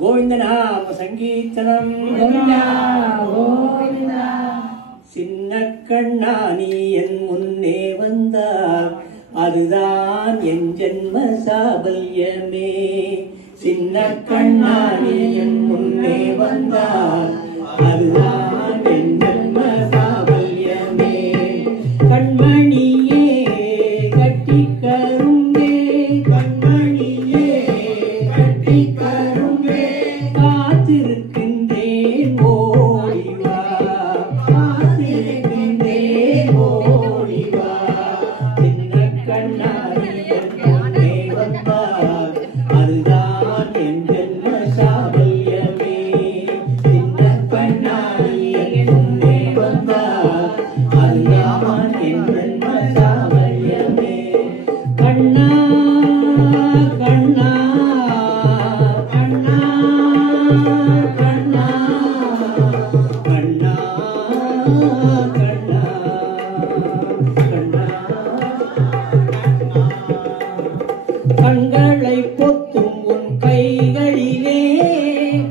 கோவிந்தநாம சங்கீர்த்தனம் கோவிந்தா கோவிந்தா. சின்ன கண்ணா நீ என் முன்னே வந்தார் அதுதான் என் ஜென்ம சாபல்யமே. சின்ன கண்ணா நீ என் முன்னே வந்தார் அதுதான் என் ஜென்ம சாபல்யமே. கண்மணியே கட்டி கரும்பே கண்மணியே கட்டி கரும்பே காத்திருக்கின்றேன் ஓடிவா காத்திருக்கின்றேன் ஓடிவா. சின்ன கண்ணாடி என் முன்னே வந்தார் அதுதான் என் ஜென்ம சாபல்யமே. சின்ன கண்ணாடி என் முன்னே வந்தார் அதுதான் என் ஜென்ம சாபல்யமே. கண்ணா கண்ணா கண்ணா கண்ணா கண்ணா கண்ணா கண்ணா. கண்களை பொத்தும் உன் கைகளிலே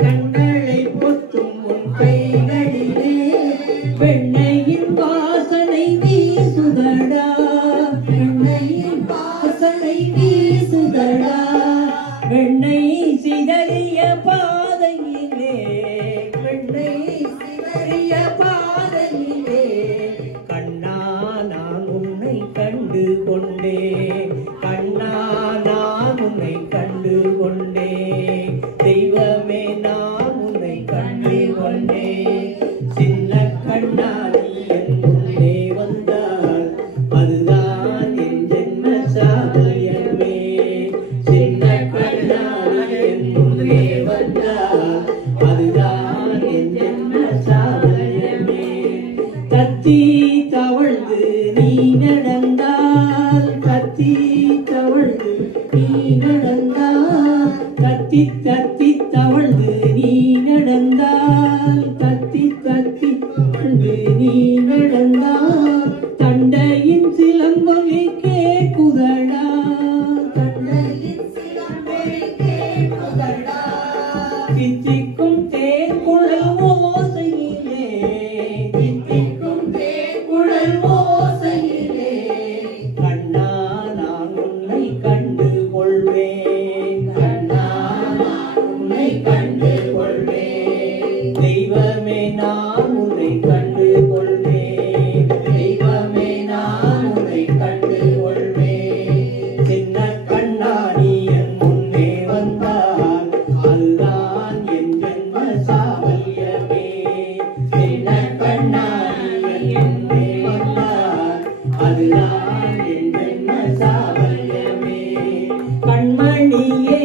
கண்களை பொத்தும் உன் கைகளிலே வெண்ணையின் வாசனை வீசுதடா வெண்ணையின் வாசனை வீசுதடா. வெண்ணெய் சிதறிய பாதையிலே வெண்ணெய் சிதறிய பாதையிலே கண்ணா நான் உன்னை கண்டு கொண்டேன் கண்ணா நான் உன்னை கண்டு கொண்டேன் தெய்வமே நான் உன்னை கண்டு கொண்டேன். சின்ன கண்ணா நீ என் முன்னே வந்தார் அதுதான் என் ஜென்ம சாபல்யமே. சின்ன கண்ணா நீ என் முன்னே வந்தார் அதுதான் என் ஜென்ம சாபல்யமே. தத்தி தவழ்ந்து நீ நடந்தால் தத்தி தவழ்ந்து நீ நடந்தால் தத்தி தத்தி தவழ்ந்து நீ நடந்தால் தத்தி தத்தி தவழ்ந்து நீ நடந்தால் தண்டையின் சிலம்பொலி கேட்குதடா தண்டையின் சிலம்பொலி கேட்குதடா. தித்திக்கும் தேன் குழல் ஓசையிலே தித்திக்கும் தேன் குழல் ஓசையிலே கண்ணா நான் உன்னை கண்டு கொள்வேன் கண்ணா நான் உன்னை கண்டு கொள்வேன் தெய்வமே நான் உன்னை கண்டு கொள்வேன் தெய்வமே நான் உன்னை கண்டு கொள்வேன். சின்ன கண்ணா நீ என் முன்னே வந்தார் அதுதான் என் ஜென்ம சாபல்யமே. சின்ன கண்ணா நீ என் முன்னே வந்தார் அதுதான் என் ஜென்ம சாபல்யமே. கண்மணியே